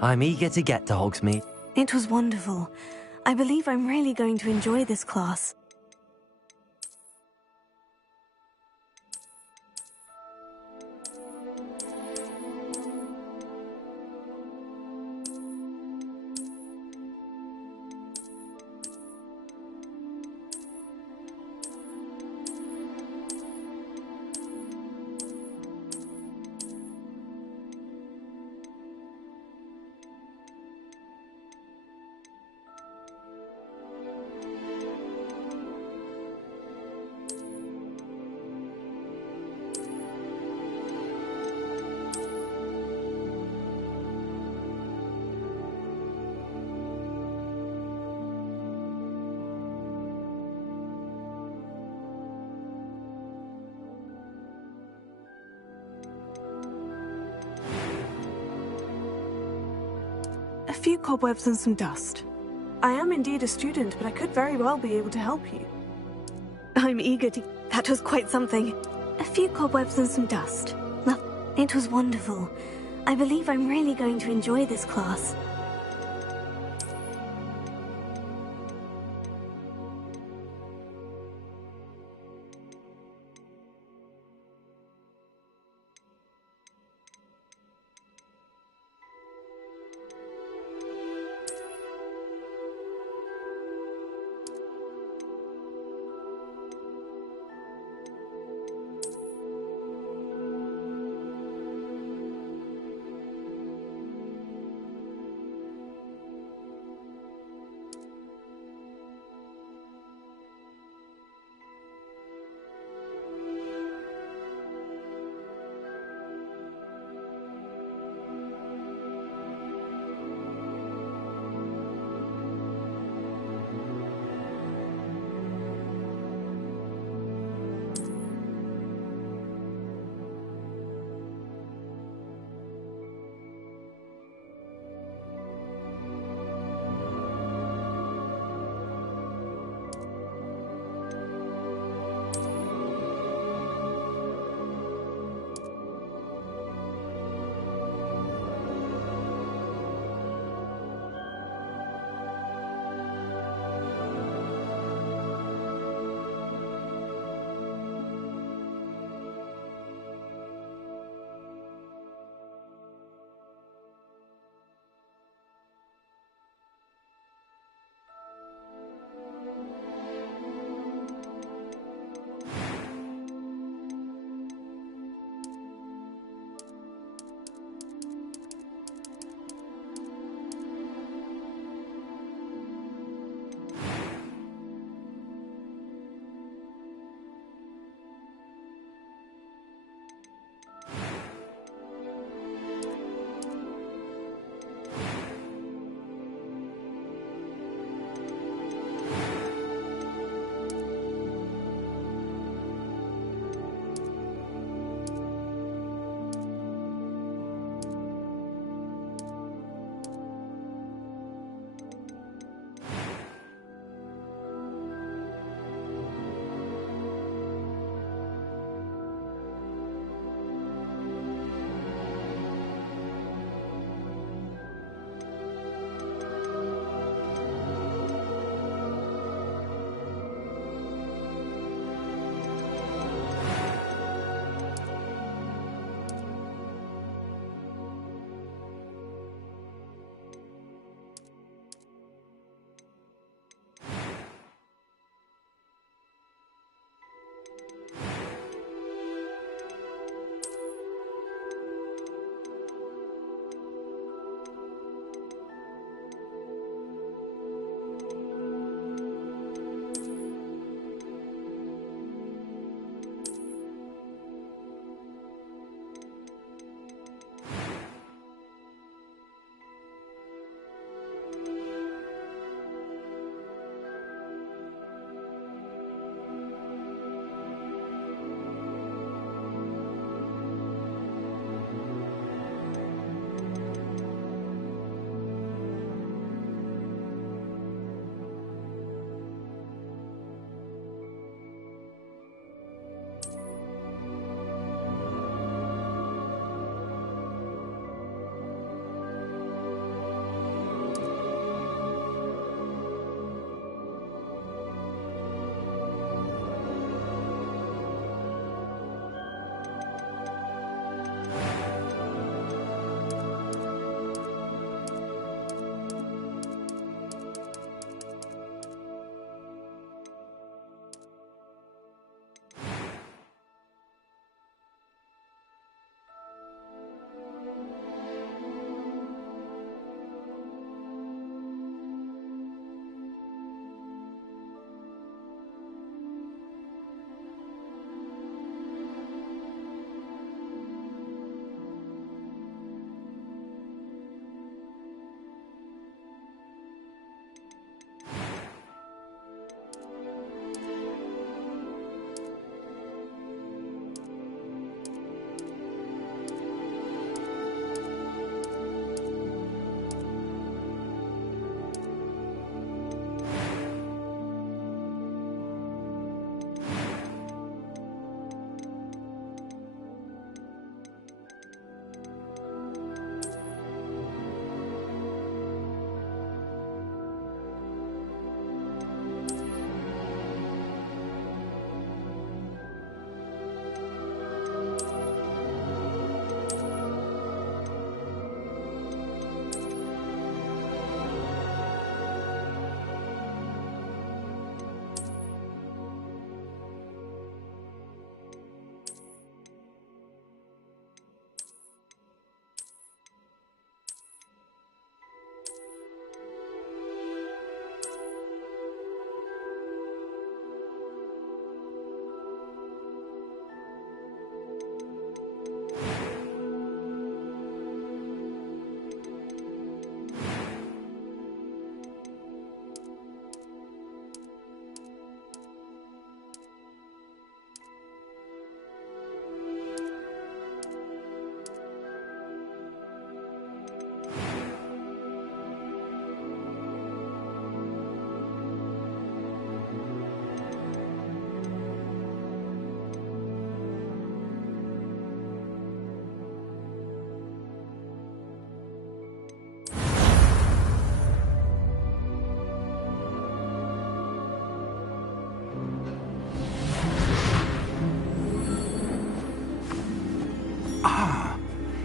I'm eager to get to Hogsmeade. It was wonderful. I believe I'm really going to enjoy this class. A few cobwebs and some dust. I am indeed a student, but I could very well be able to help you. I'm eager to... That was quite something. A few cobwebs and some dust. It was wonderful. I believe I'm really going to enjoy this class.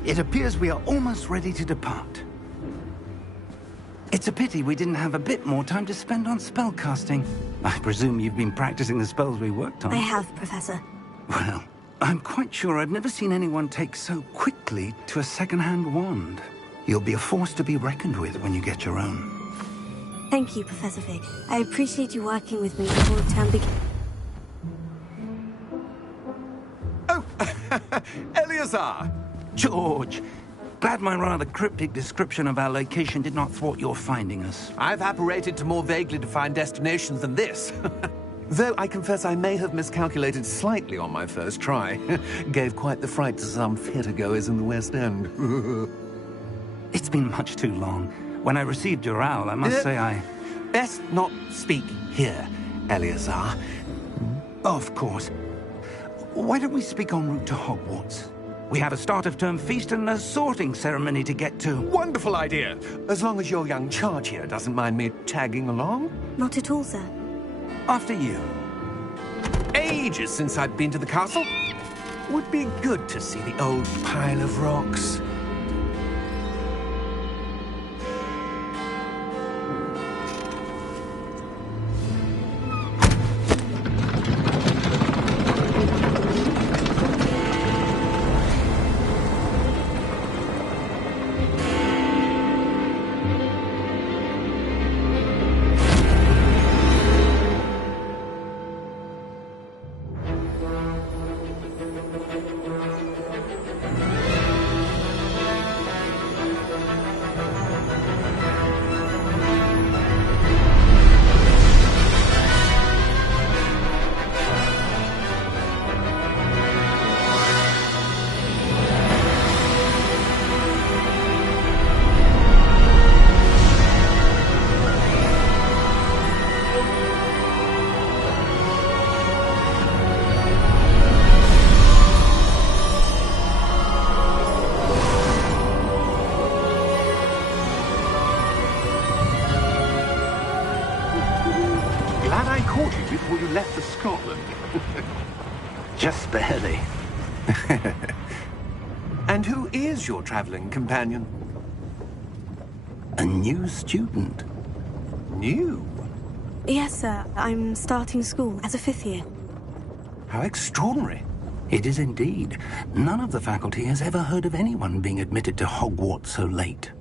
It appears we are almost ready to depart. It's a pity we didn't have a bit more time to spend on spellcasting. I presume you've been practicing the spells we worked on. I have, Professor. Well, I'm quite sure I've never seen anyone take so quickly to a second-hand wand. You'll be a force to be reckoned with when you get your own. Thank you, Professor Fig. I appreciate you working with me before the term begins. Oh, Eleazar! George! Glad my rather cryptic description of our location did not thwart your finding us. I've apparated to more vaguely defined destinations than this. Though I confess I may have miscalculated slightly on my first try. Gave quite the fright to some theatre-goers in the West End. It's been much too long. When I received your owl, I must say I... Best not speak here, Eleazar. Of course. Why don't we speak en route to Hogwarts? We have a start-of-term feast and a sorting ceremony to get to. Wonderful idea! As long as your young charge here doesn't mind me tagging along. Not at all, sir. After you. Ages since I've been to the castle. Would be good to see the old pile of rocks. Before you left for Scotland. Just barely. And who is your traveling companion? A new student. New? Yes, sir. I'm starting school as a 5th year. How extraordinary. It is indeed. None of the faculty has ever heard of anyone being admitted to Hogwarts so late.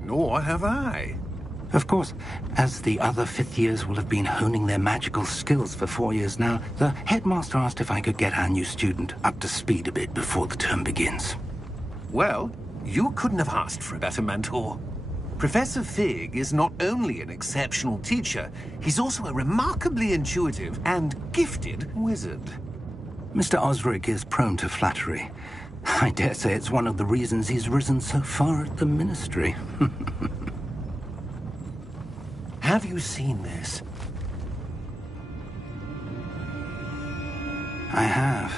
Nor have I. Of course, as the other 5th years will have been honing their magical skills for 4 years now, the headmaster asked if I could get our new student up to speed a bit before the term begins. Well, you couldn't have asked for a better mentor. Professor Fig is not only an exceptional teacher, he's also a remarkably intuitive and gifted wizard. Mr. Osric is prone to flattery. I dare say it's one of the reasons he's risen so far at the Ministry. Have you seen this? I have.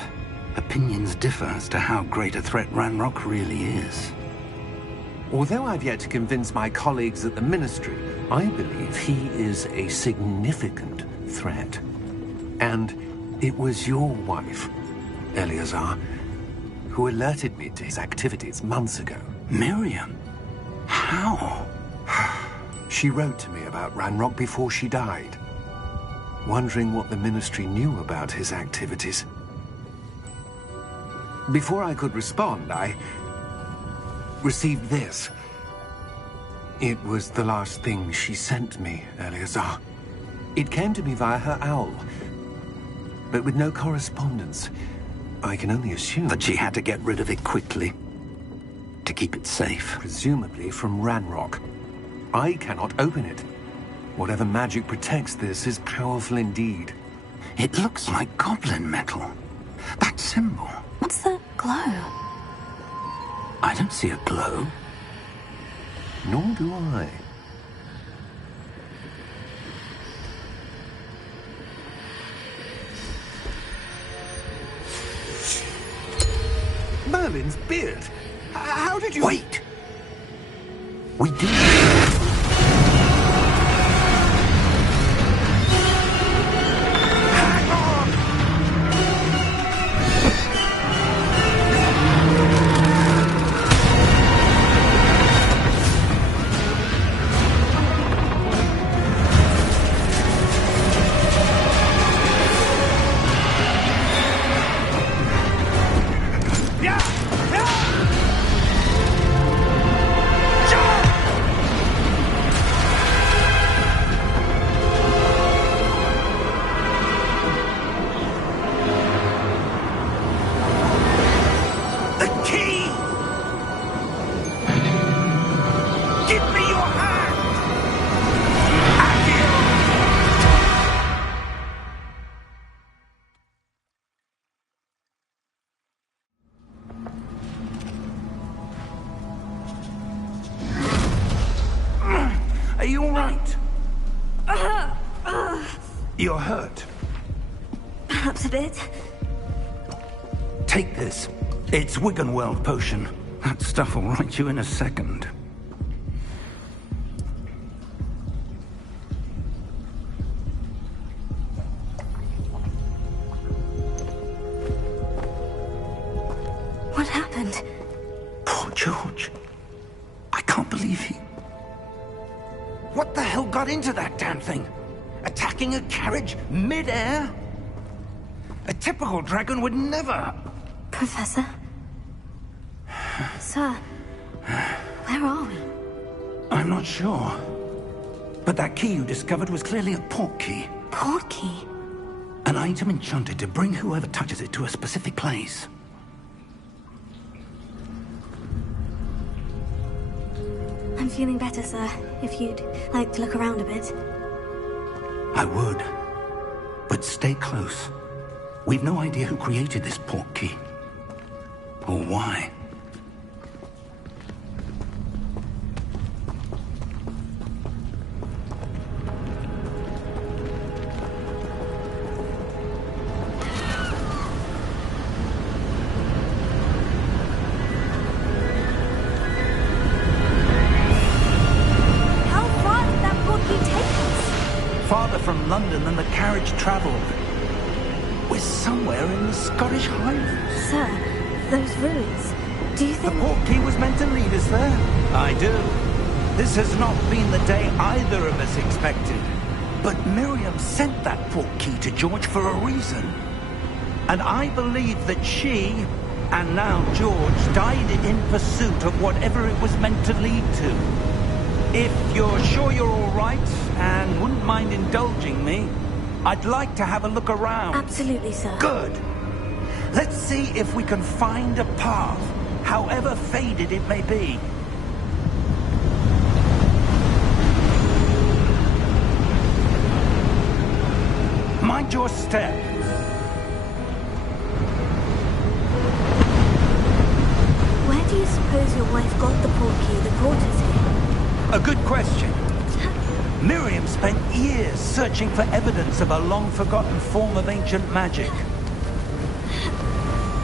Opinions differ as to how great a threat Ranrock really is. Although I've yet to convince my colleagues at the Ministry, I believe he is a significant threat. And it was your wife, Eleazar, who alerted me to his activities months ago. Miriam? How? She wrote to me about Ranrock before she died, wondering what the Ministry knew about his activities. Before I could respond, I received this. It was the last thing she sent me, Eleazar. It came to me via her owl, but with no correspondence. I can only assume that she had to get rid of it quickly, to keep it safe. Presumably from Ranrock. I cannot open it. Whatever magic protects this is powerful indeed. It looks like goblin metal. That symbol. What's that glow? I don't see a glow. Nor do I. Merlin's beard. How did you... Wait! We did. Hang on! Are you all right? You're hurt. Perhaps a bit. Take this. It's Wiggenweld potion. That stuff will right you in a second. What happened? Poor George. I can't believe he... What the hell got into that damn thing? Attacking a carriage mid-air? A typical dragon would never... Professor? Sir, where are we? I'm not sure. But that key you discovered was clearly a port key. Port key? An item enchanted to bring whoever touches it to a specific place. I'm feeling better, sir. If you'd like to look around a bit. I would. But stay close. We've no idea who created this port key. Or why. Farther from London than the carriage travelled. We're somewhere in the Scottish Highlands. Sir, those ruins. Do you The think... port key was meant to lead us there? I do. This has not been the day either of us expected. But Miriam sent that port key to George for a reason. And I believe that she, and now George, died in pursuit of whatever it was meant to lead to. If you're sure you're all right, and wouldn't mind indulging me, I'd like to have a look around. Absolutely, sir. Good. Let's see if we can find a path, however faded it may be. Mind your step. Where do you suppose your wife got the port key that brought us here? A good question. Miriam spent years searching for evidence of a long-forgotten form of ancient magic.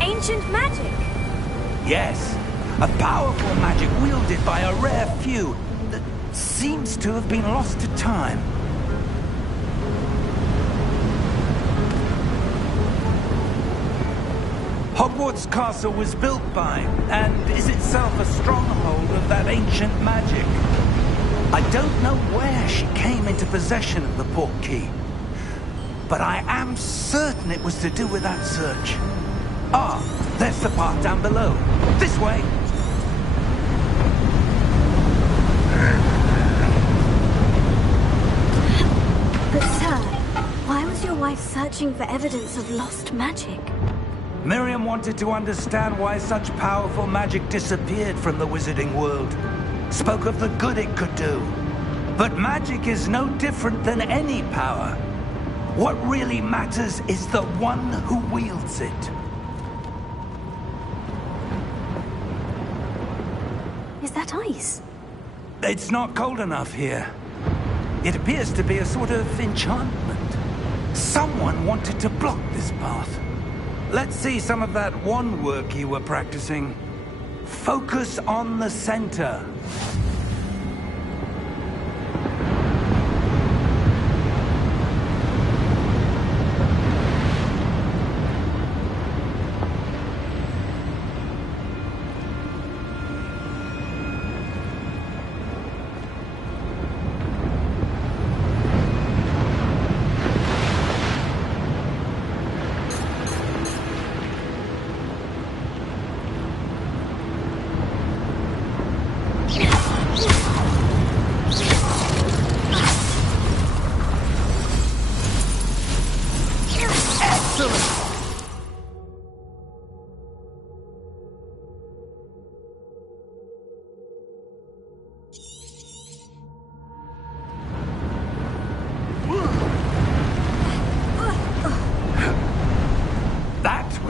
Ancient magic? Yes, a powerful magic wielded by a rare few that seems to have been lost to time. Hogwarts Castle was built by, and is itself a stronghold of that ancient magic. I don't know where she came into possession of the port key, but I am certain it was to do with that search. Ah, there's the path down below. This way! But sir, why was your wife searching for evidence of lost magic? Miriam wanted to understand why such powerful magic disappeared from the wizarding world. Spoke of the good it could do. But magic is no different than any power. What really matters is the one who wields it. Is that ice? It's not cold enough here. It appears to be a sort of enchantment. Someone wanted to block this path. Let's see some of that wand work you were practicing. Focus on the center.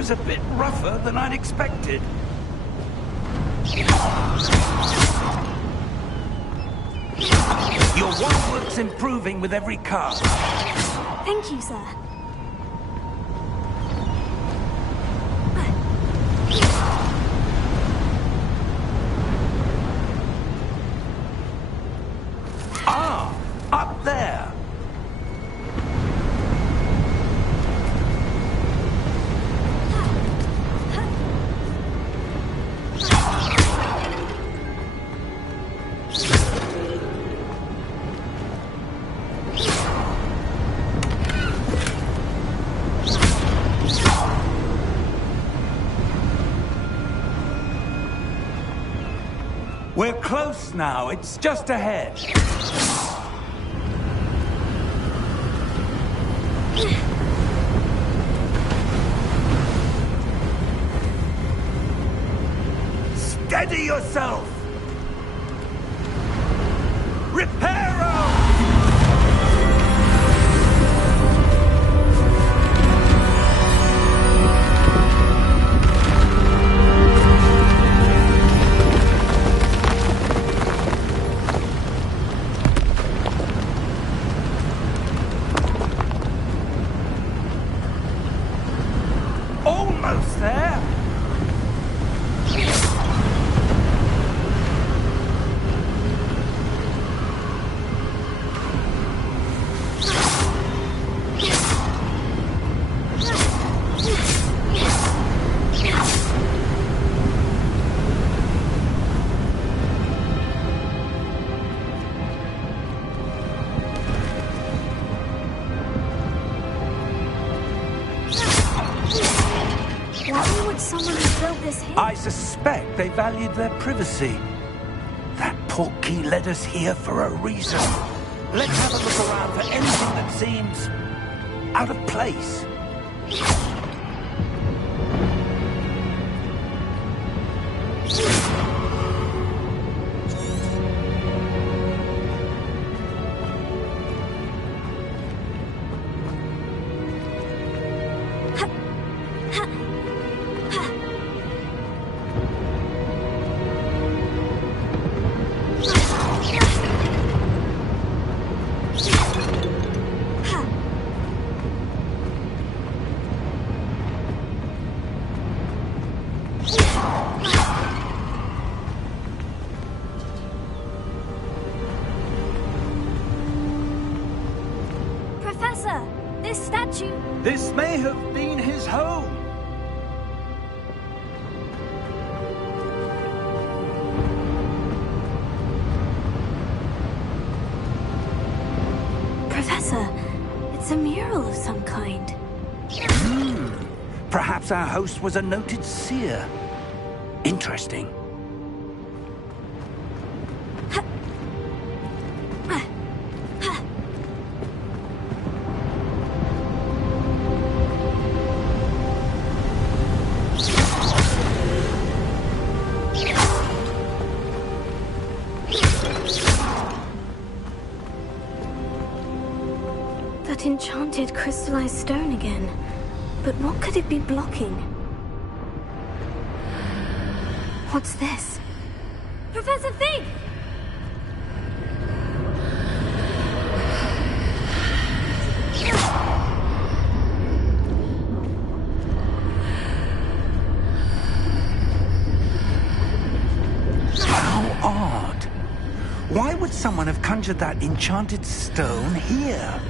was a bit rougher than I'd expected. Your wine work's improving with every cast. Thank you, sir. Ah, up there. We're close now. It's just ahead. Steady yourself! Reparo! Almost there! Why would someone have built this here? I suspect they valued their privacy. That portkey led us here for a reason. Let's have a look around for anything that seems out of place. Professor, this statue... This may have been his home. Professor, it's a mural of some kind. Perhaps our host was a noted seer. Interesting. That enchanted crystallized stone again. But what could it be blocking? What's this? Professor Fig! How odd. Why would someone have conjured that enchanted stone here?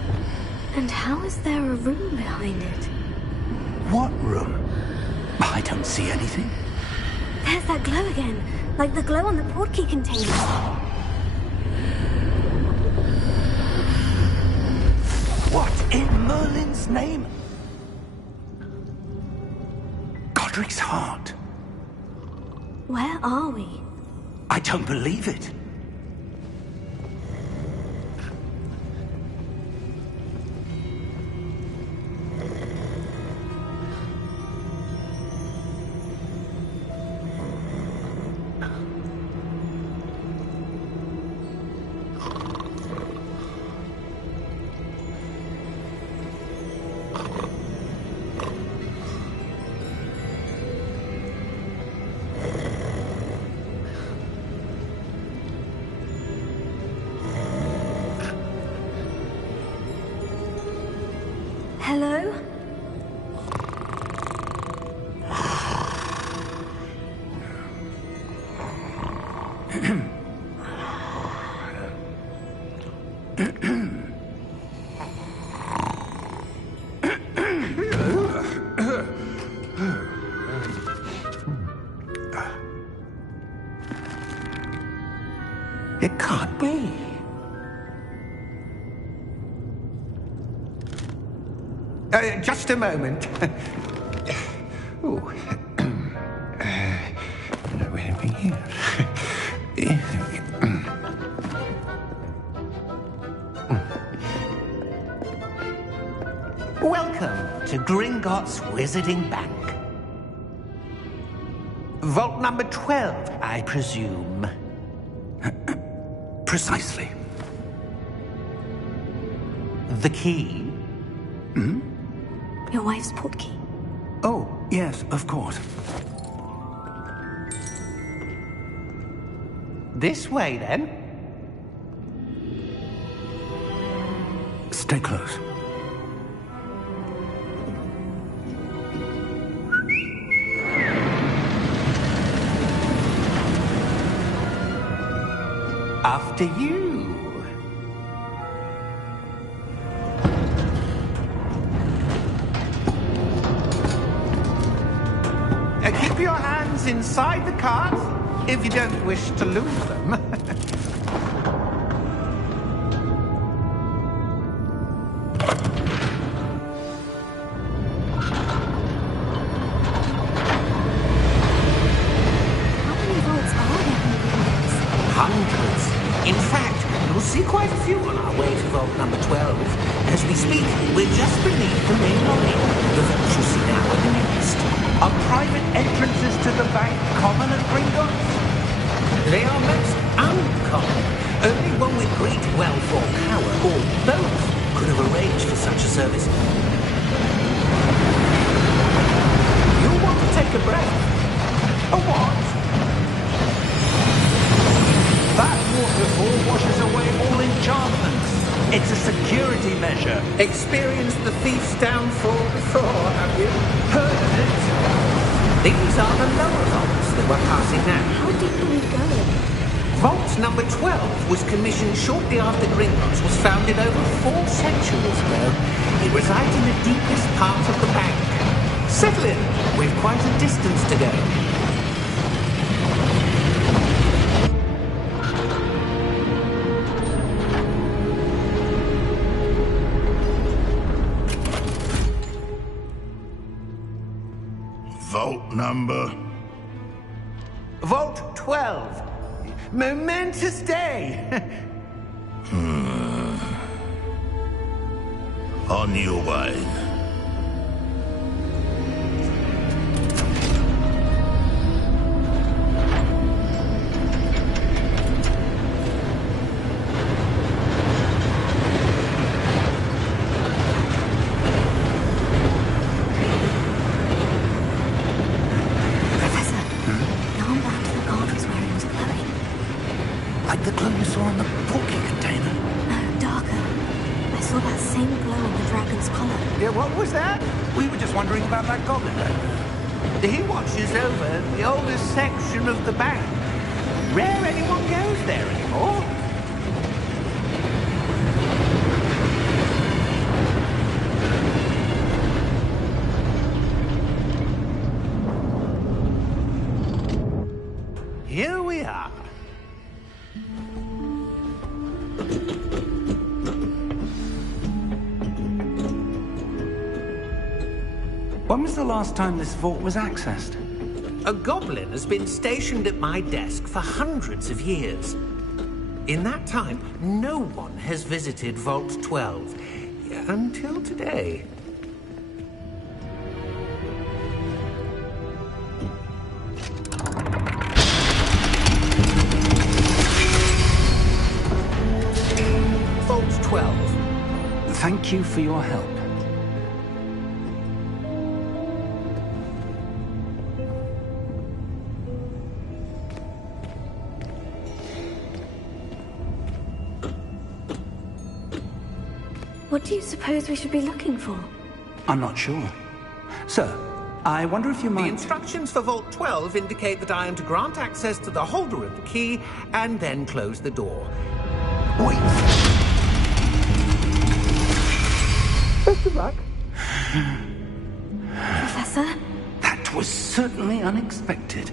And how is there a room behind it? What room? I don't see anything. There's that glow again, like the glow on the portkey container. What in Merlin's name? Godric's heart. Where are we? I don't believe it. Hello? It can't be. Just a moment. Oh. Wait a minute. Welcome to Gringotts Wizarding Bank. Vault number 12, I presume. Precisely. The key? Your wife's portkey. Oh, yes, of course. This way, then. Stay close. After you. Keep your hands inside the cart if you don't wish to lose them. How many vaults are there in Gringotts? Hundreds. In fact, you'll see quite a few on our way to vault number 12. As we speak, we're just beneath the main lobby. The vault you see now are the nearest. Are private entrances to the bank common at Gringotts? They are most uncommon. Only one with great wealth or power, or both, could have arranged for such a service. You want to take a breath? A what? That waterfall washes away all enchantments. It's a security measure. Experienced the thief's downfall before, have you? Heard of it? These are the lower vaults that we're passing now. How deep are we going? Vault number 12 was commissioned shortly after Gringotts was founded over 4 centuries ago. It resides in the deepest part of the bank. Settle in. We've quite a distance to go. Vault number? Vault 12. Momentous day. On your way. Like the glow you saw on the porky container. No, darker. I saw that same glow on the dragon's collar. Yeah, what was that? We were just wondering about that goblin. He watches over the oldest section of the bank. Rare anyone goes there anymore. Here we are. When was the last time this vault was accessed? A goblin has been stationed at my desk for hundreds of years. In that time, no one has visited Vault 12. Until today. Vault 12. Thank you for your help. What do you suppose we should be looking for? I'm not sure. Sir, I wonder if you The might... instructions for Vault 12 indicate that I am to grant access to the holder of the key and then close the door. Wait! Best of luck. Professor? That was certainly unexpected.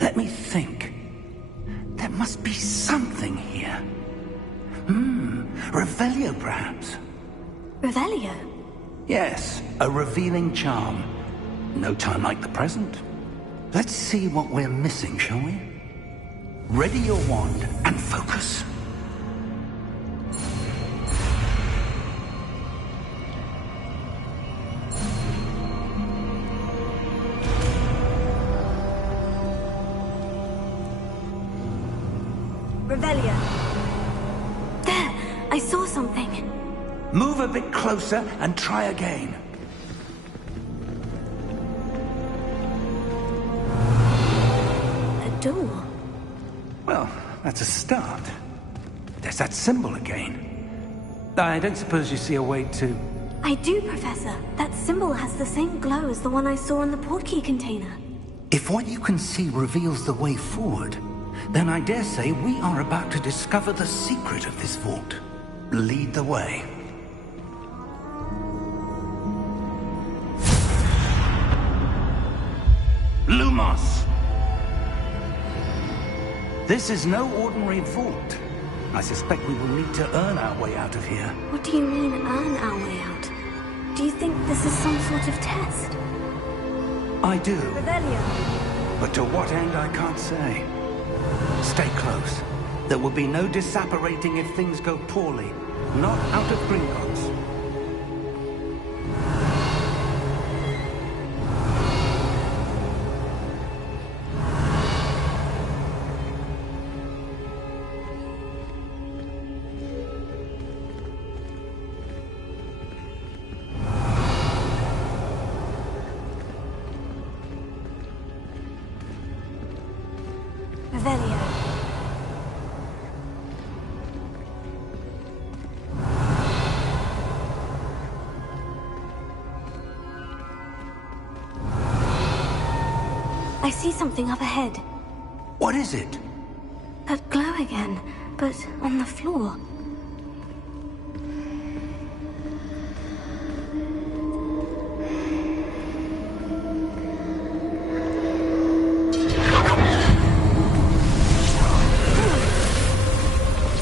Let me think. There must be something here. Revelio, perhaps? Revelio? Yes, a revealing charm. No time like the present. Let's see what we're missing, shall we? Ready your wand and focus. Revelio. There! I saw something. Move a bit closer and try again. A door. Well, that's a start. There's that symbol again. I don't suppose you see a way to... I do, Professor. That symbol has the same glow as the one I saw in the portkey container. If what you can see reveals the way forward, then I dare say we are about to discover the secret of this vault. Lead the way. Lumos! This is no ordinary vault. I suspect we will need to earn our way out of here. What do you mean, earn our way out? Do you think this is some sort of test? I do, Revelio. but to what end I can't say. Stay close. There will be no disapparating if things go poorly. Not out of Gringotts. Revelio. I see something up ahead. What is it? That glow again, but on the floor.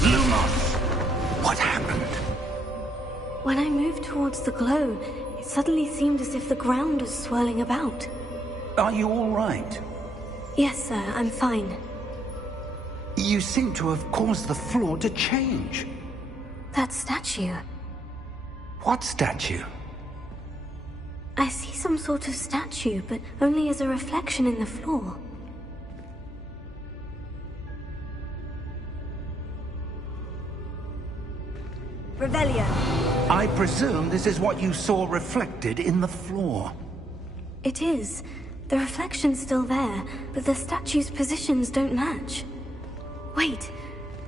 Lumos! What happened? When I moved towards the glow, it suddenly seemed as if the ground was swirling about. Are you all right? Yes, sir, I'm fine. You seem to have caused the floor to change. That statue. What statue? I see some sort of statue, but only as a reflection in the floor. Revelio. I presume this is what you saw reflected in the floor. It is. The reflection's still there, but the statue's positions don't match. Wait.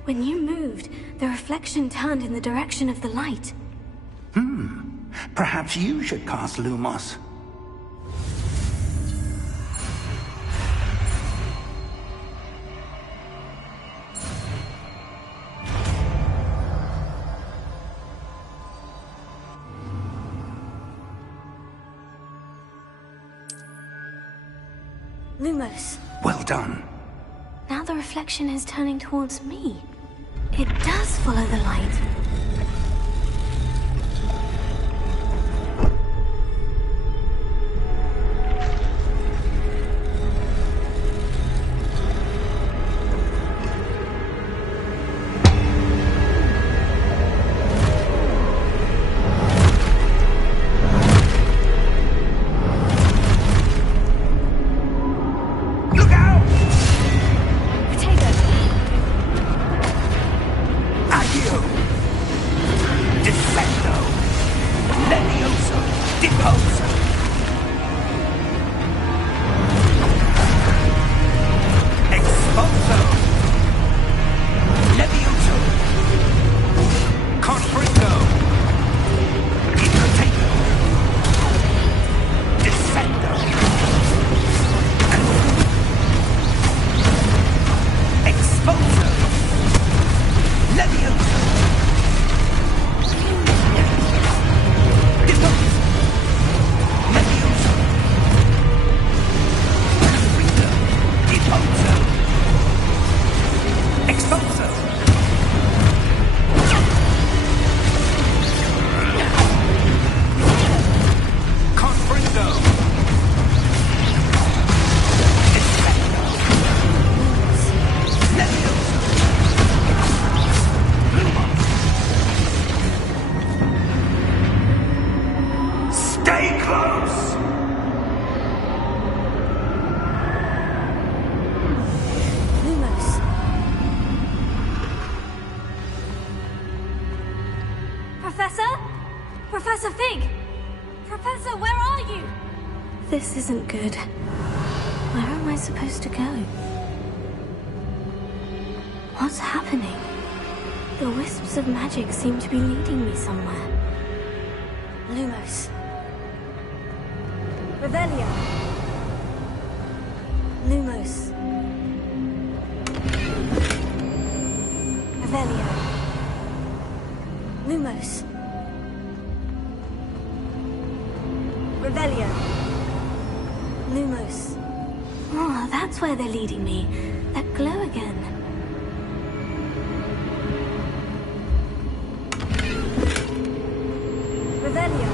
When you moved, the reflection turned in the direction of the light. Perhaps you should cast Lumos. Lumos. Well done. Now the reflection is turning towards me. It does follow the light. Look out! Protego! Accio! This isn't good. Where am I supposed to go? What's happening? The wisps of magic seem to be leading me somewhere. Lumos. Revelio. Lumos. Revelio. Lumos. Revelio. Lumos. Oh, that's where they're leading me. That glow again. Revelio.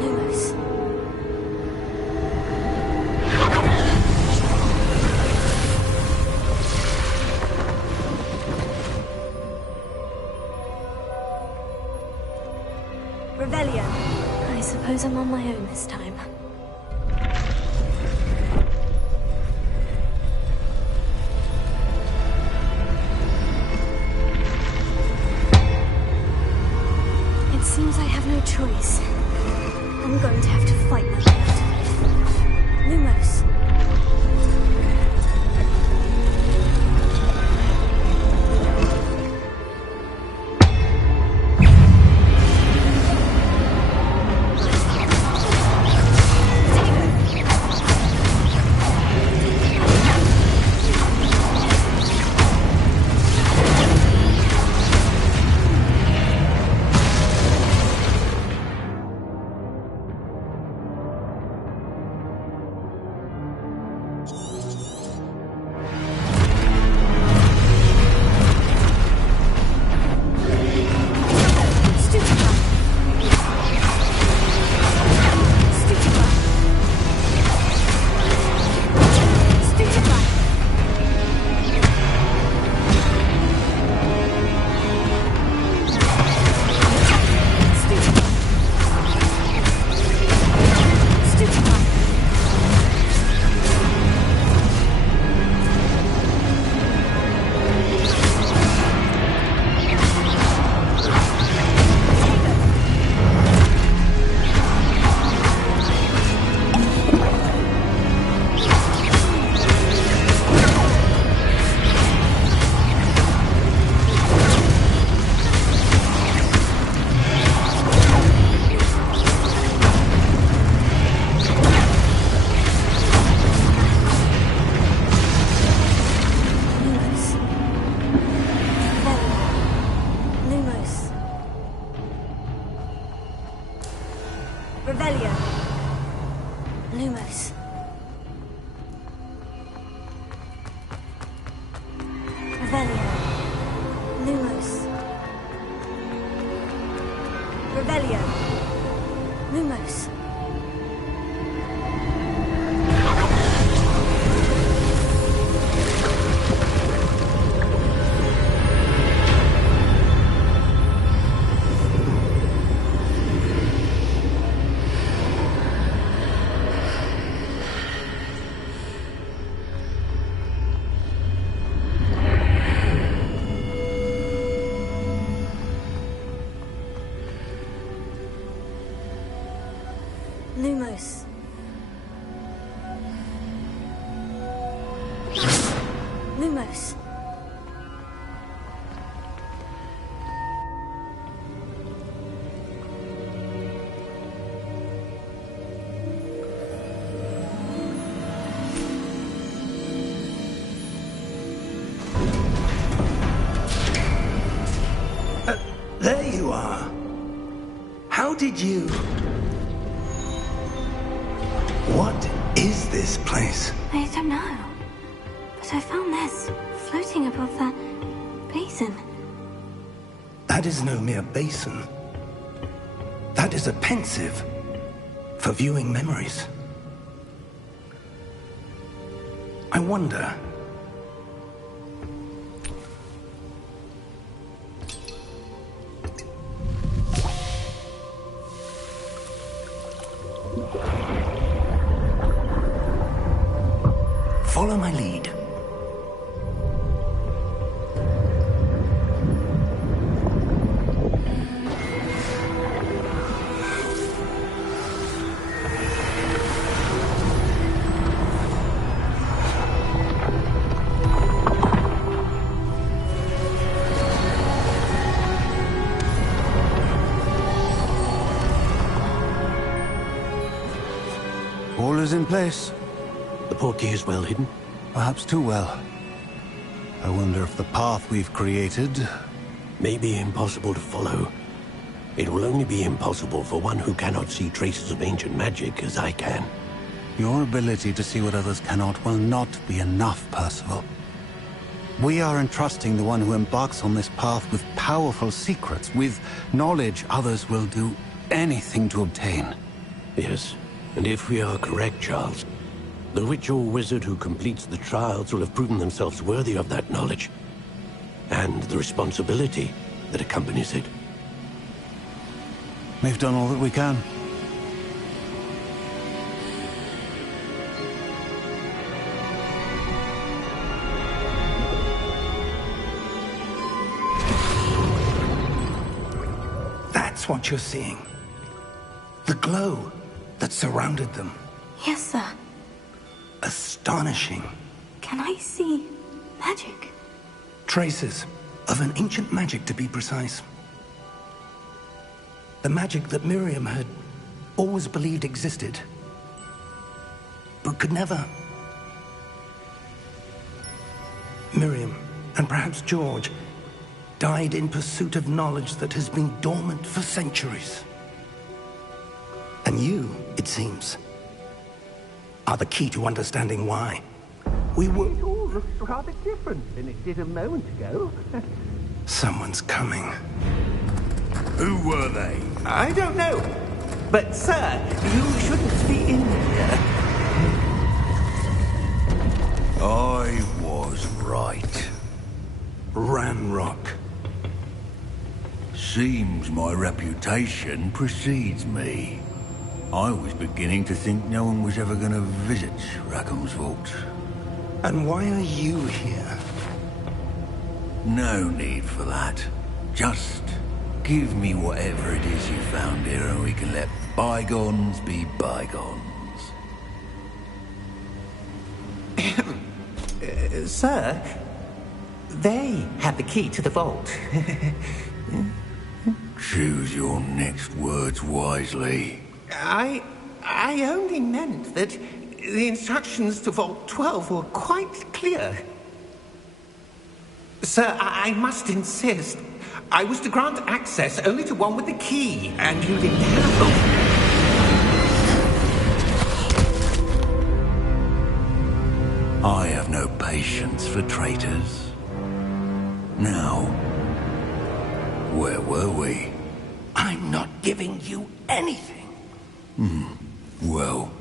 Lumos. Revelio. I suppose I'm on my own this time. It seems I have no choice. I'm going to have to fight my way out of it. Lumos. Revelio. Lumos. Revelio. Lumos. Revelio. Lumos. Lumos. Lumos. There you are. How did you... What is this place? I don't know. But I found this floating above that basin. That is no mere basin. That is a pensive for viewing memories. I wonder... Follow my lead. All is in place. The portkey is well hidden? Perhaps too well. I wonder if the path we've created... may be impossible to follow. It will only be impossible for one who cannot see traces of ancient magic as I can. Your ability to see what others cannot will not be enough, Percival. We are entrusting the one who embarks on this path with powerful secrets, with knowledge others will do anything to obtain. Yes, and if we are correct, Charles, the witch or wizard who completes the trials will have proven themselves worthy of that knowledge, and the responsibility that accompanies it. We've done all that we can. That's what you're seeing. The glow that surrounded them. Yes, sir. Astonishing. Can I see magic? Traces of an ancient magic, to be precise. The magic that Miriam had always believed existed, but could never. Miriam, and perhaps George, died in pursuit of knowledge that has been dormant for centuries. And you, it seems, are the key to understanding why. We were... It all looks rather different than it did a moment ago. Someone's coming. Who were they? I don't know. But, sir, you shouldn't be in here. I was right. Ranrock. Seems my reputation precedes me. I was beginning to think no one was ever going to visit Rackham's vault. And why are you here? No need for that. Just give me whatever it is you found here and we can let bygones be bygones. Sir, they have the key to the vault. Choose your next words wisely. I only meant that the instructions to Vault 12 were quite clear. Sir, I must insist. I was to grant access only to one with the key, and you didn't have them. I have no patience for traitors. Now, where were we? I'm not giving you anything. Well,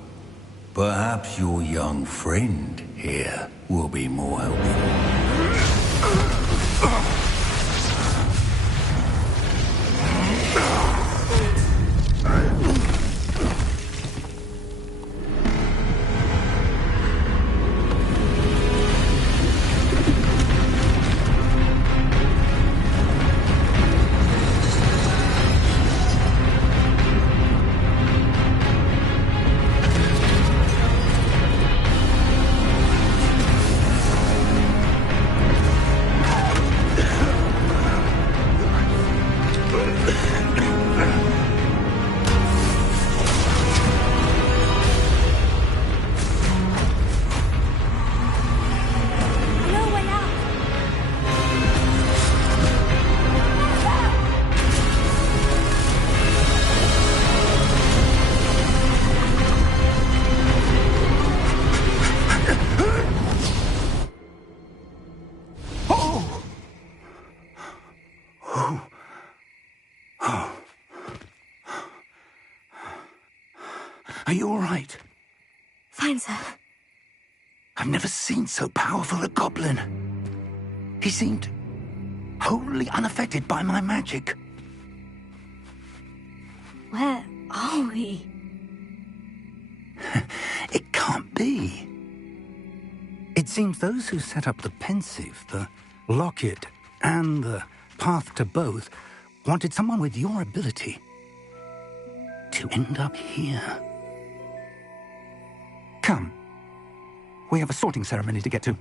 perhaps your young friend here will be more helpful. Are you all right? Fine, sir. I've never seen so powerful a goblin. He seemed wholly unaffected by my magic. Where are we? It can't be. It seems those who set up the Pensieve, the Locket, and the Path to Both wanted someone with your ability to end up here. Come. We have a sorting ceremony to get to.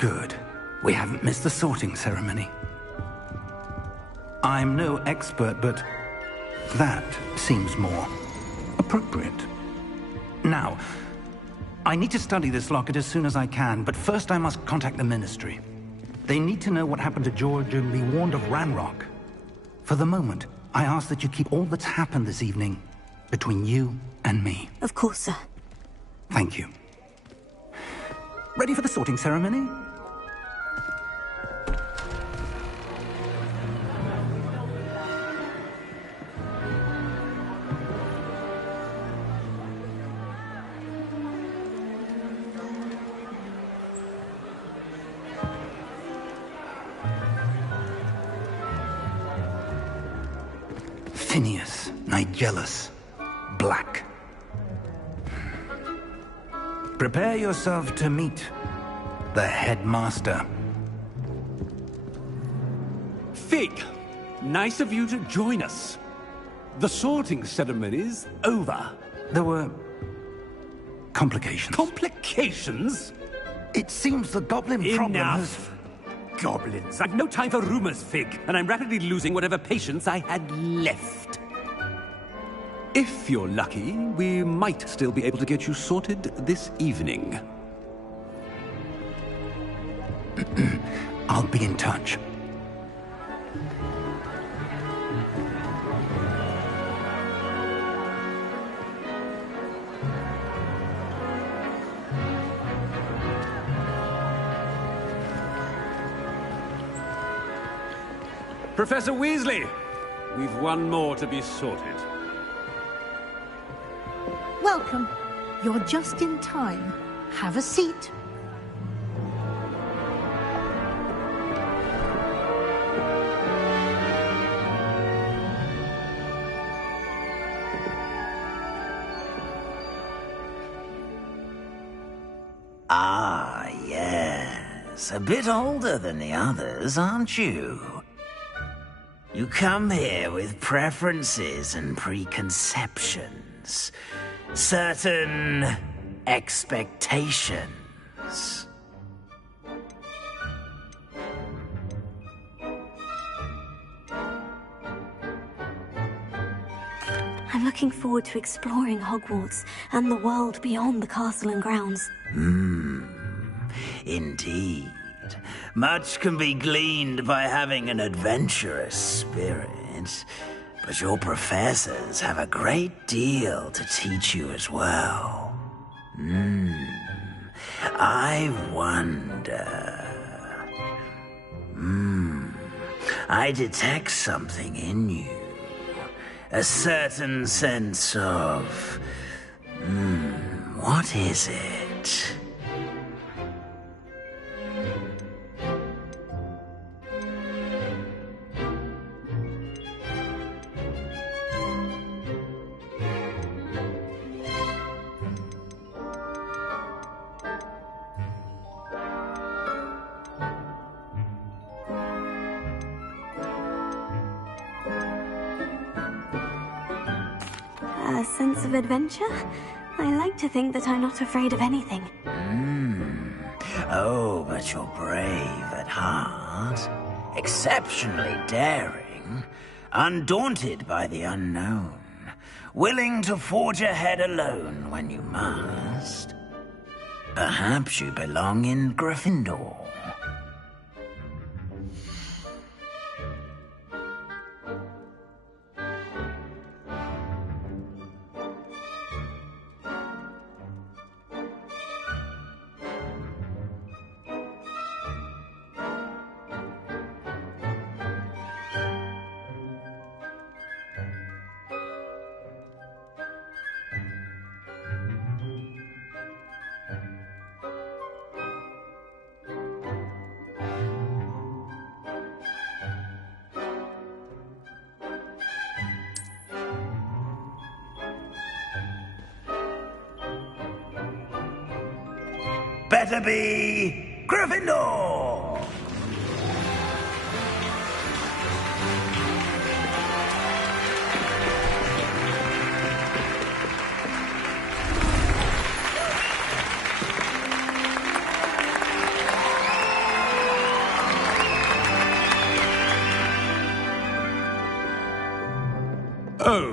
Good. We haven't missed the sorting ceremony. I'm no expert, but that seems more appropriate. Now, I need to study this locket as soon as I can, but first I must contact the Ministry. They need to know what happened to George and be warned of Ranrock. For the moment, I ask that you keep all that's happened this evening between you and me. Of course, sir. Thank you. Ready for the sorting ceremony? Phineas, Nigellus, Black. Prepare yourself to meet the headmaster. Fig, nice of you to join us. The sorting ceremony's over. There were complications. Complications? It seems the goblin problem has... Enough! Goblins. I've no time for rumors, Fig, and I'm rapidly losing whatever patience I had left. If you're lucky, we might still be able to get you sorted this evening. I'll be in touch. Professor Weasley, we've one more to be sorted. Welcome. You're just in time. Have a seat. Ah, yes. A bit older than the others, aren't you? You come here with preferences and preconceptions. Certain expectations. I'm looking forward to exploring Hogwarts and the world beyond the castle and grounds. Indeed. Much can be gleaned by having an adventurous spirit, but your professors have a great deal to teach you as well. I wonder... I detect something in you. A certain sense of... what is it? A sense of adventure? I like to think that I'm not afraid of anything. Oh, but you're brave at heart. Exceptionally daring. Undaunted by the unknown. Willing to forge ahead alone when you must. Perhaps you belong in Gryffindor. Better be Gryffindor!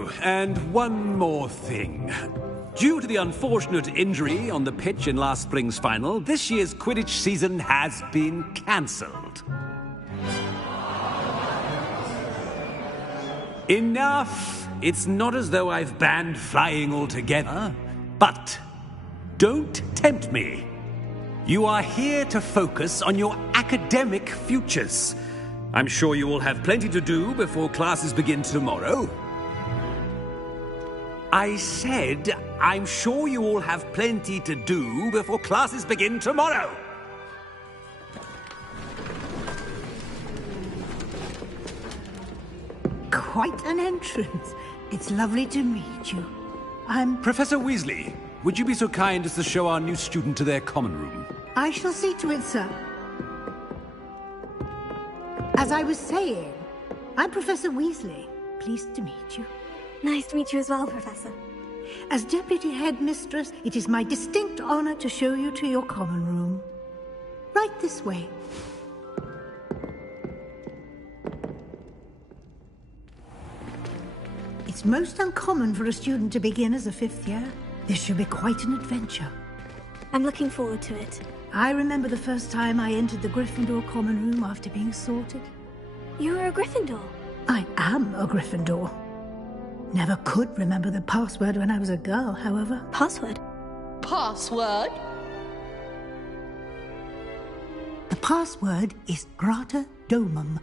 Oh, and one more thing. Due to the unfortunate injury on the pitch in last spring's final, this year's Quidditch season has been cancelled. Enough! It's not as though I've banned flying altogether. But don't tempt me. You are here to focus on your academic futures. I'm sure you will have plenty to do before classes begin tomorrow. I said, I'm sure you all have plenty to do before classes begin tomorrow. Quite an entrance. It's lovely to meet you. I'm... Professor Weasley, would you be so kind as to show our new student to their common room? I shall see to it, sir. As I was saying, I'm Professor Weasley. Pleased to meet you. Nice to meet you as well, Professor. As Deputy Headmistress, it is my distinct honor to show you to your common room. Right this way. It's most uncommon for a student to begin as a fifth year. This should be quite an adventure. I'm looking forward to it. I remember the first time I entered the Gryffindor common room after being sorted. You were a Gryffindor? I am a Gryffindor. Never could remember the password when I was a girl, however. Password? Password? The password is Grata Domum.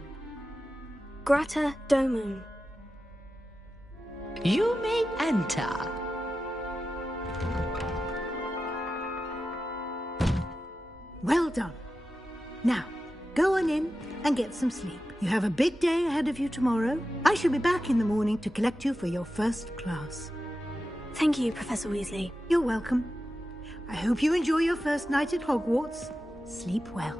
Grata Domum. You may enter. Well done. Now, go on in and get some sleep. You have a big day ahead of you tomorrow. I shall be back in the morning to collect you for your first class. Thank you, Professor Weasley. You're welcome. I hope you enjoy your first night at Hogwarts. Sleep well.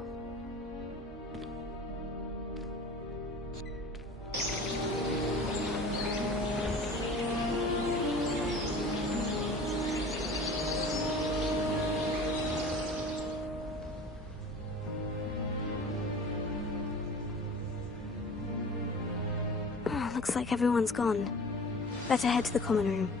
Looks like everyone's gone. Better head to the common room.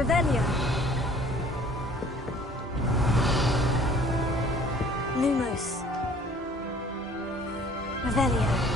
Revelio. Lumos. Revelio.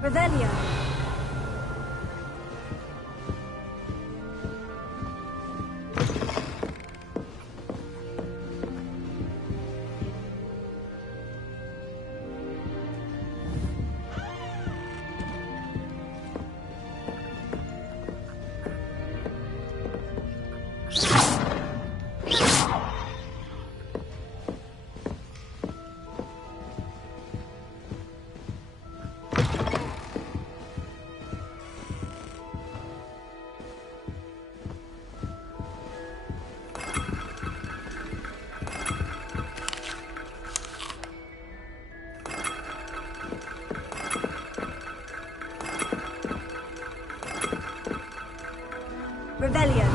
Revelio. Revelio.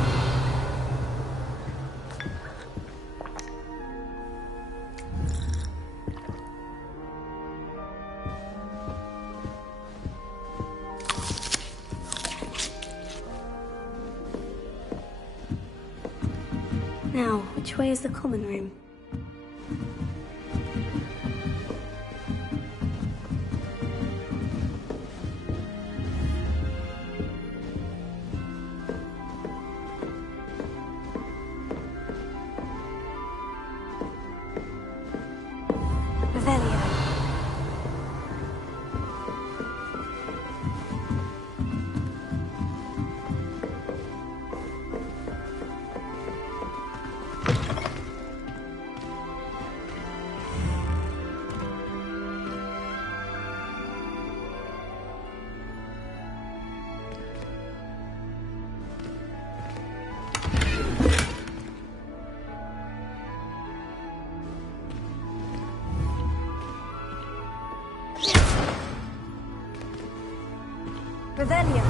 Now, which way is the common room? Revelio. Revelio.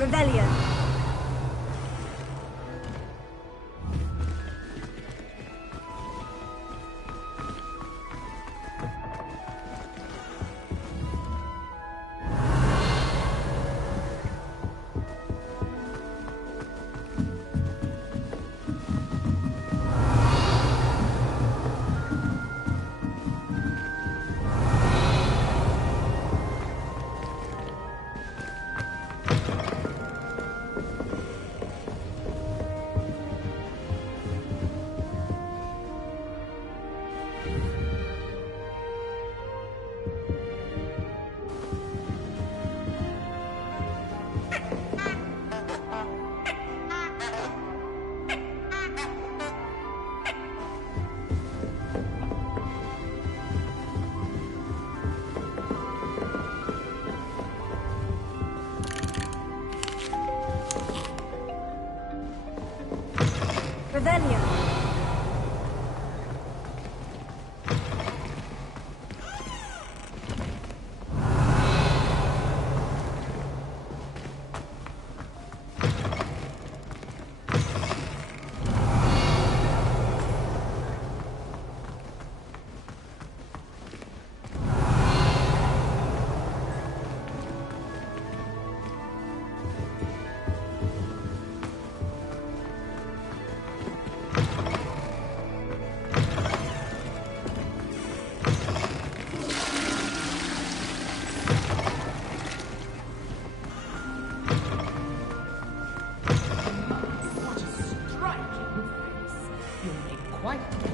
Revelio. Revelio.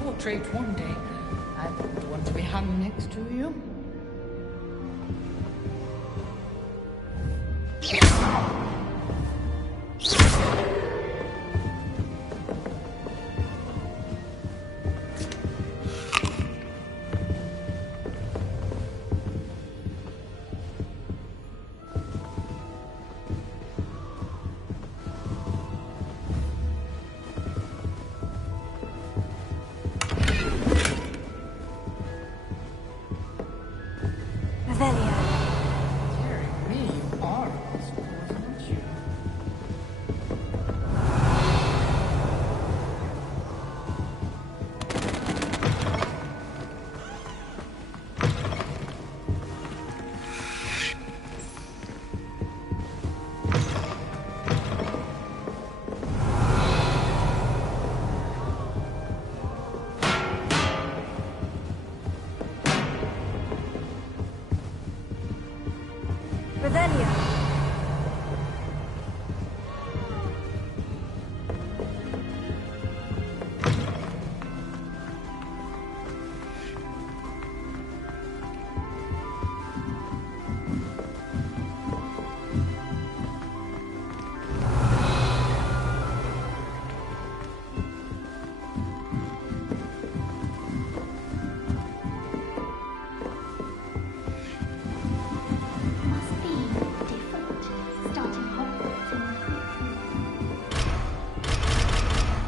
Portrait one day. I wouldn't want to be hung next to you.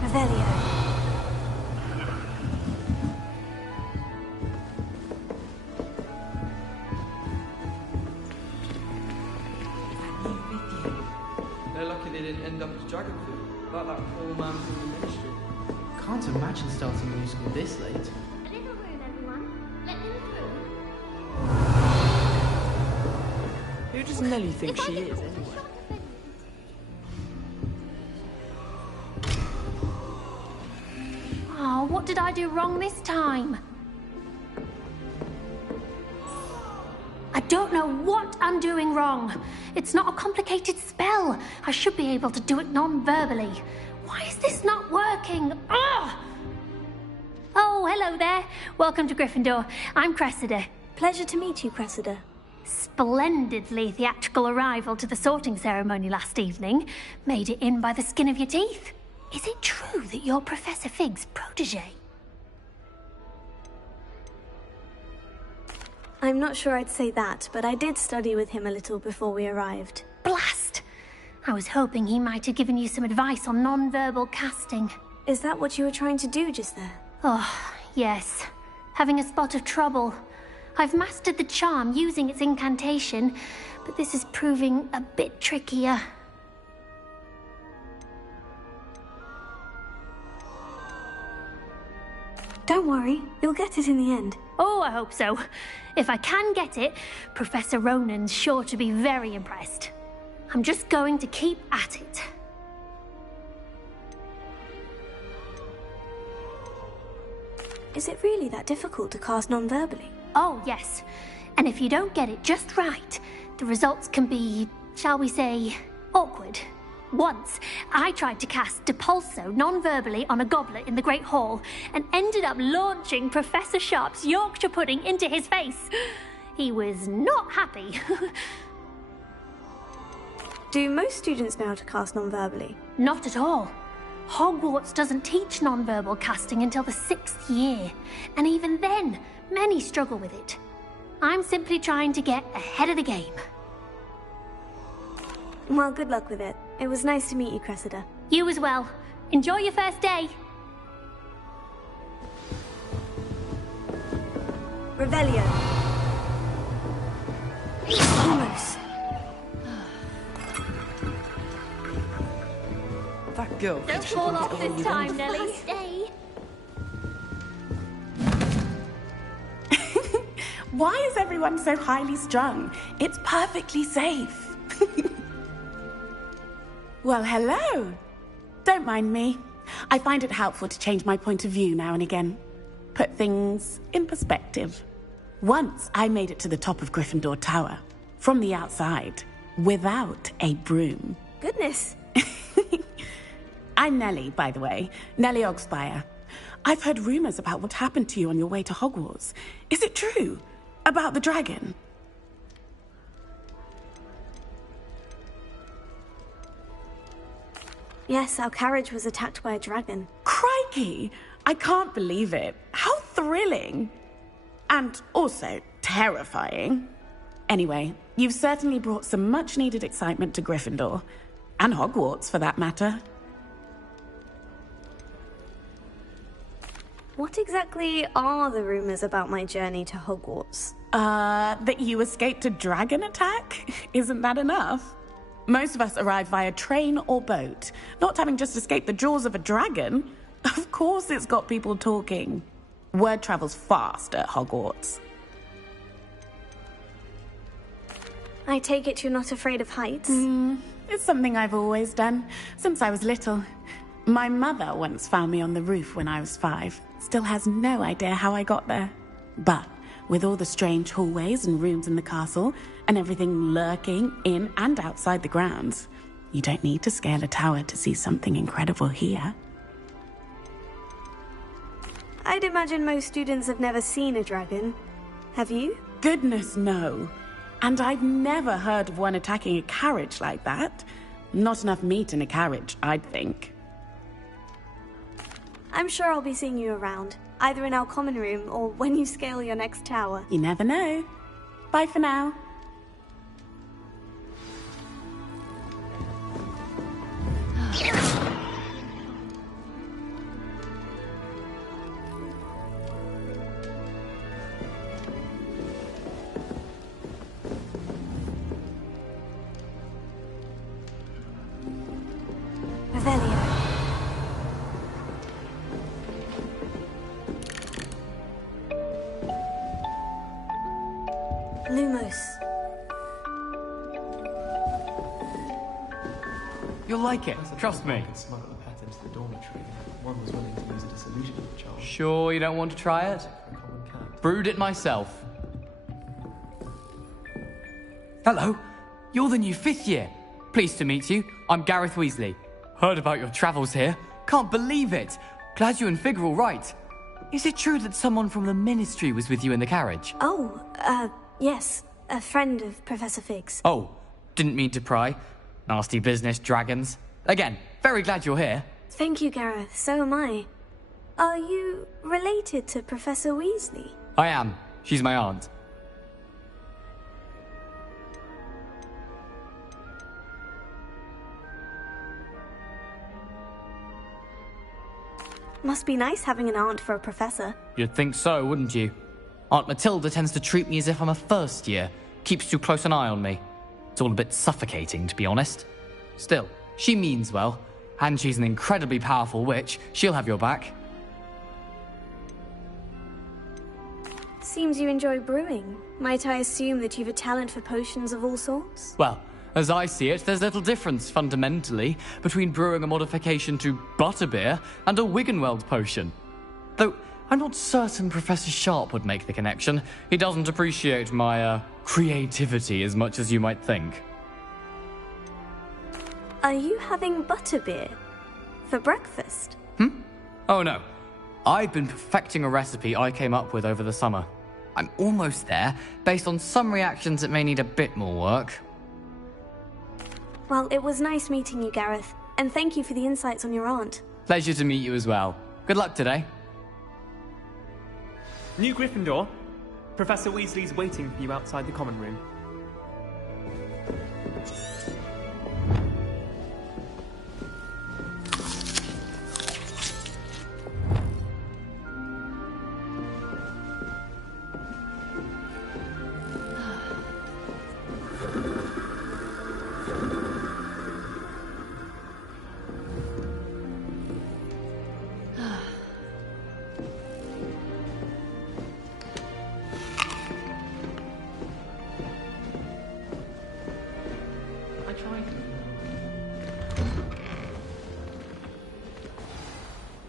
Revelio. They're lucky they didn't end up as dragon food, like that poor man from the ministry. Can't imagine starting new school this late. A little room, everyone. Let me through. Who does Nellie think she is, anyway? Oh, what did I do wrong this time? I don't know what I'm doing wrong. It's not a complicated spell. I should be able to do it non-verbally. Why is this not working? Ugh! Oh, hello there. Welcome to Gryffindor. I'm Cressida. Pleasure to meet you, Cressida. Splendidly theatrical arrival to the sorting ceremony last evening. Made it in by the skin of your teeth. Is it true that you're Professor Fig's protege? I'm not sure I'd say that, but I did study with him a little before we arrived. Blast! I was hoping he might have given you some advice on non-verbal casting. Is that what you were trying to do just there? Oh, yes. Having a spot of trouble. I've mastered the charm using its incantation, but this is proving a bit trickier. Don't worry, you'll get it in the end. Oh, I hope so. If I can get it, Professor Ronan's sure to be very impressed. I'm just going to keep at it. Is it really that difficult to cast non-verbally? Oh, yes. And if you don't get it just right, the results can be, shall we say, awkward. Once, I tried to cast Depulso non-verbally on a goblet in the Great Hall and ended up launching Professor Sharp's Yorkshire pudding into his face. He was not happy. Do most students know how to cast non-verbally? Not at all. Hogwarts doesn't teach non-verbal casting until the 6th year, and even then, many struggle with it. I'm simply trying to get ahead of the game. Well, good luck with it. It was nice to meet you, Cressida. You as well. Enjoy your first day. Revelio. Almost. That girl. Don't fall off this time, Nellie. Stay. Why is everyone so highly strung? It's perfectly safe. Well, hello. Don't mind me. I find it helpful to change my point of view now and again. Put things in perspective. Once I made it to the top of Gryffindor Tower, from the outside, without a broom. Goodness. I'm Nellie, by the way. Nellie Ogspire. I've heard rumors about what happened to you on your way to Hogwarts. Is it true? About the dragon? Yes, our carriage was attacked by a dragon. Crikey! I can't believe it. How thrilling! And also terrifying. Anyway, you've certainly brought some much-needed excitement to Gryffindor. And Hogwarts, for that matter. What exactly are the rumors about my journey to Hogwarts? That you escaped a dragon attack? Isn't that enough? Most of us arrive via train or boat, not having just escaped the jaws of a dragon. Of course it's got people talking. Word travels fast at Hogwarts. I take it you're not afraid of heights? It's something I've always done, since I was little. My mother once found me on the roof when I was 5. Still has no idea how I got there. But with all the strange hallways and rooms in the castle, and everything lurking in and outside the grounds, you don't need to scale a tower to see something incredible here. I'd imagine most students have never seen a dragon. Have you? Goodness, no. And I've never heard of one attacking a carriage like that. Not enough meat in a carriage, I'd think. I'm sure I'll be seeing you around, either in our common room or when you scale your next tower. You never know. Bye for now. Lumos. You'll like it, trust me. Smuggle the pet into the dormitory. One was willing to use it as a solution of the charge. Sure you don't want to try it? Brewed it myself. Hello, you're the new 5th year. Pleased to meet you. I'm Gareth Weasley. Heard about your travels here. Can't believe it. Glad you and Fig are all right. Is it true that someone from the Ministry was with you in the carriage? Oh, yes. A friend of Professor Fig's. Oh, didn't mean to pry. Nasty business, dragons. Again, very glad you're here. Thank you, Gareth. So am I. Are you related to Professor Weasley? I am. She's my aunt. Must be nice having an aunt for a professor. You'd think so, wouldn't you? Aunt Matilda tends to treat me as if I'm a first year. Keeps too close an eye on me. It's all a bit suffocating, to be honest. Still, she means well. And she's an incredibly powerful witch. She'll have your back. Seems you enjoy brewing. Might I assume that you've a talent for potions of all sorts? Well, as I see it, there's little difference, fundamentally, between brewing a modification to butterbeer and a Wiggenweld potion. Though, I'm not certain Professor Sharp would make the connection. He doesn't appreciate my, creativity as much as you might think. Are you having butterbeer? For breakfast? Oh no. I've been perfecting a recipe I came up with over the summer. I'm almost there, based on some reactions that may need a bit more work. Well, it was nice meeting you, Gareth. And thank you for the insights on your aunt. Pleasure to meet you as well. Good luck today. New Gryffindor. Professor Weasley's waiting for you outside the common room.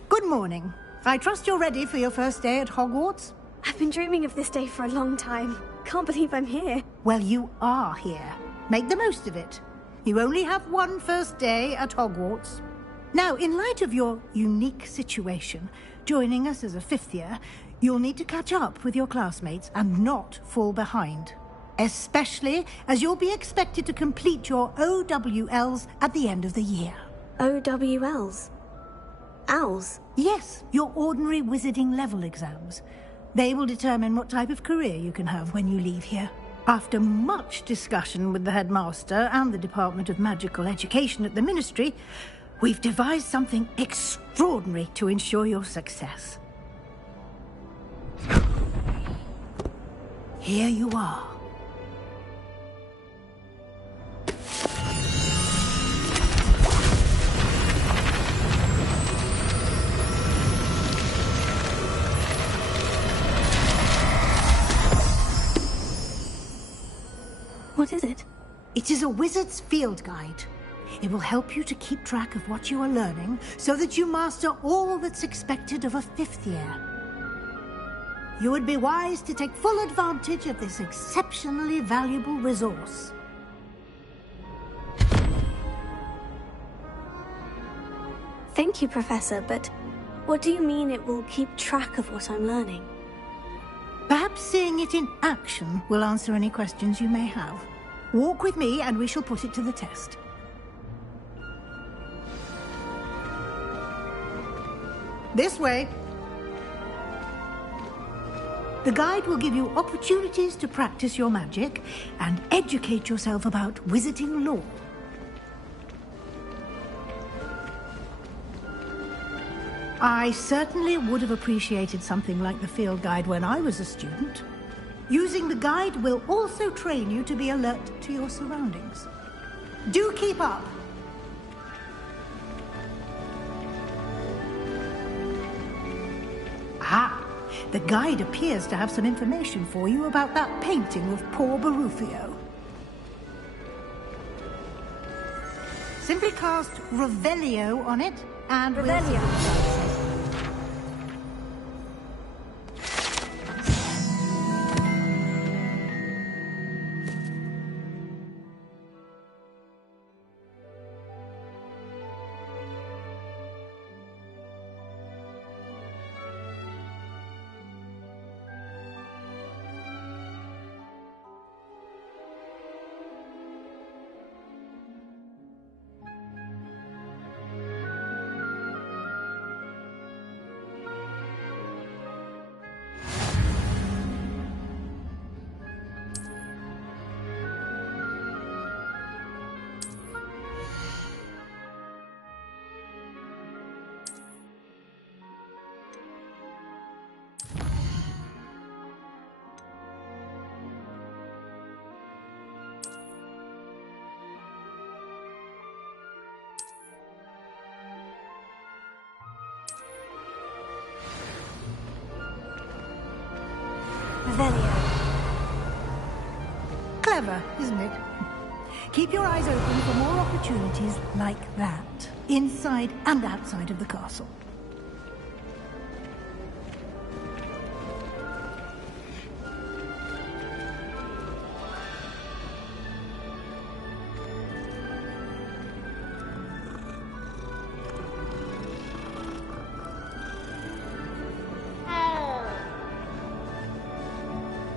Good morning. I trust you're ready for your first day at Hogwarts? I've been dreaming of this day for a long time. Can't believe I'm here. Well, you are here. Make the most of it. You only have one first day at Hogwarts. Now, in light of your unique situation, joining us as a 5th year, you'll need to catch up with your classmates and not fall behind. Especially as you'll be expected to complete your OWLs at the end of the year. OWLs? Owls? Yes, your ordinary wizarding level exams. They will determine what type of career you can have when you leave here. After much discussion with the headmaster and the Department of Magical Education at the Ministry, we've devised something extraordinary to ensure your success. Here you are. What is it? It is a wizard's field guide. It will help you to keep track of what you are learning so that you master all that's expected of a 5th year. You would be wise to take full advantage of this exceptionally valuable resource. Thank you, Professor, but what do you mean it will keep track of what I'm learning? Perhaps seeing it in action will answer any questions you may have. Walk with me and we shall put it to the test. This way. The guide will give you opportunities to practice your magic and educate yourself about wizarding lore. I certainly would have appreciated something like the field guide when I was a student. Using the guide will also train you to be alert to your surroundings. Do keep up. Ah, The guide appears to have some information for you about that painting of poor Barufio. Simply cast Revelio on it, and Revelio. Clever, isn't it? Keep your eyes open for more opportunities like that, inside and outside of the castle.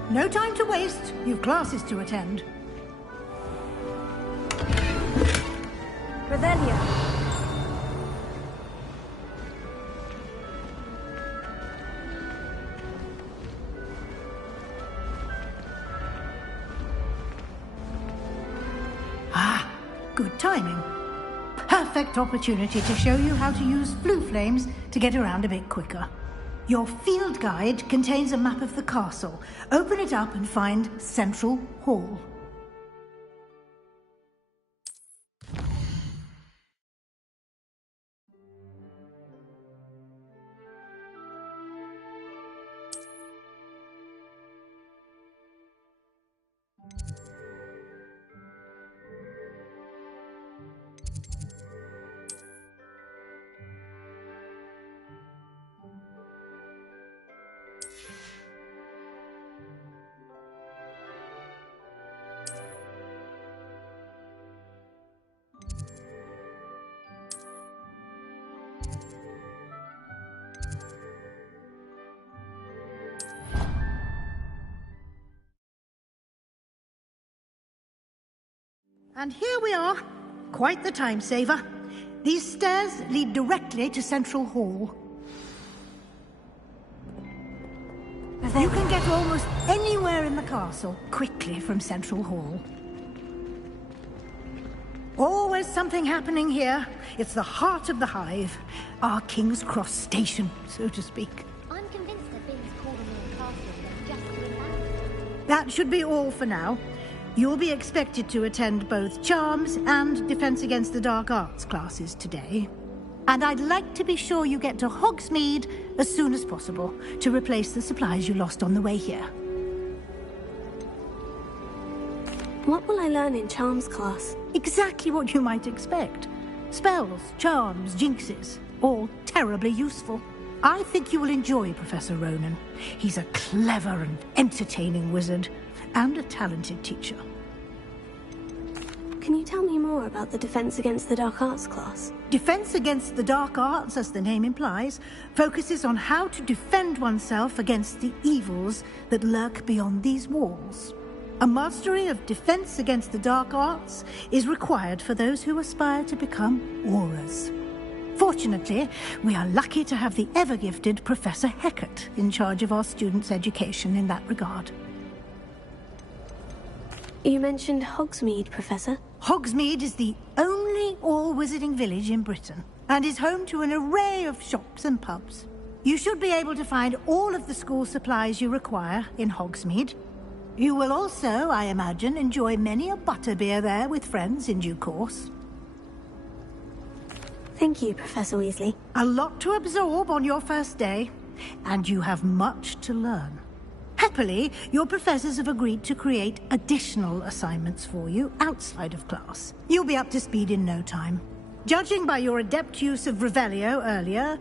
No time to waste. You've classes to attend. Revelio. Ah, good timing. Perfect opportunity to show you how to use flue flames to get around a bit quicker. Your field guide contains a map of the castle. Open it up and find Central Hall. And here we are. Quite the time saver. These stairs lead directly to Central Hall. You can get almost anywhere in the castle quickly from Central Hall. Always something happening here. It's the heart of the Hive. Our King's Cross station, so to speak. I'm convinced that Bing's Cornwall Castle is just relaxed. That should be all for now. You'll be expected to attend both Charms and Defense Against the Dark Arts classes today. And I'd like to be sure you get to Hogsmeade as soon as possible to replace the supplies you lost on the way here. What will I learn in Charms class? Exactly what you might expect. Spells, charms, jinxes, all terribly useful. I think you will enjoy Professor Ronen. He's a clever and entertaining wizard, and a talented teacher. Can you tell me more about the Defense Against the Dark Arts class? Defense Against the Dark Arts, as the name implies, focuses on how to defend oneself against the evils that lurk beyond these walls. A mastery of Defense Against the Dark Arts is required for those who aspire to become Aurors. Fortunately, we are lucky to have the ever-gifted Professor Hecat in charge of our students' education in that regard. You mentioned Hogsmeade, Professor. Hogsmeade is the only all-wizarding village in Britain, and is home to an array of shops and pubs. You should be able to find all of the school supplies you require in Hogsmeade. You will also, I imagine, enjoy many a butterbeer there with friends in due course. Thank you, Professor Weasley. A lot to absorb on your first day. and you have much to learn. Happily, your professors have agreed to create additional assignments for you outside of class. You'll be up to speed in no time. Judging by your adept use of Revelio earlier,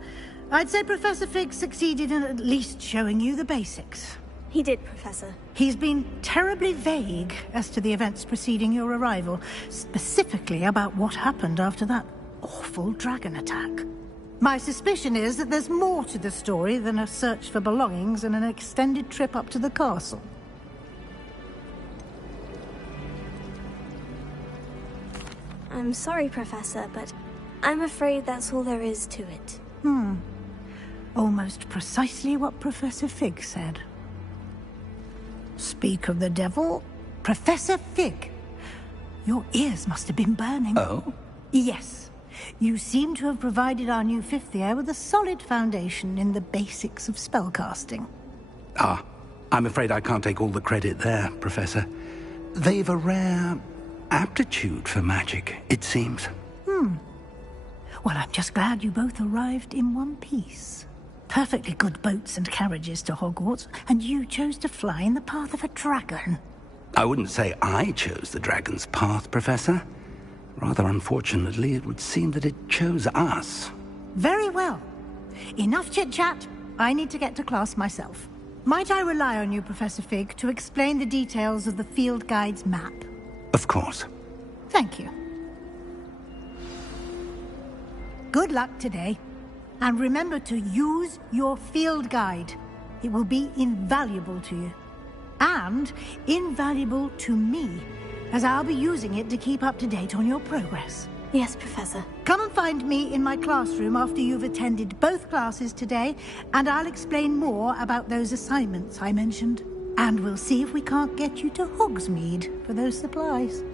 I'd say Professor Fig succeeded in at least showing you the basics. He did, Professor. He's been terribly vague as to the events preceding your arrival, specifically about what happened after that awful dragon attack. My suspicion is that there's more to the story than a search for belongings and an extended trip up to the castle. I'm sorry, Professor, but I'm afraid that's all there is to it. Almost precisely what Professor Fig said. Speak of the devil, Professor Fig. Your ears must have been burning. Oh? Yes. You seem to have provided our new fifth year with a solid foundation in the basics of spellcasting. Ah, I'm afraid I can't take all the credit there, Professor. They've a rare aptitude for magic, it seems. Well, I'm just glad you both arrived in one piece. Perfectly good boats and carriages to Hogwarts, and you chose to fly in the path of a dragon. I wouldn't say I chose the dragon's path, Professor. Rather unfortunately, it would seem that it chose us. Very well. Enough chit-chat. I need to get to class myself. Might I rely on you, Professor Fig, to explain the details of the field guide's map? Of course. Thank you. Good luck today. And remember to use your field guide. It will be invaluable to you. And invaluable to me, as I'll be using it to keep up to date on your progress. Yes, Professor. Come and find me in my classroom after you've attended both classes today, and I'll explain more about those assignments I mentioned. And we'll see if we can't get you to Hogsmeade for those supplies.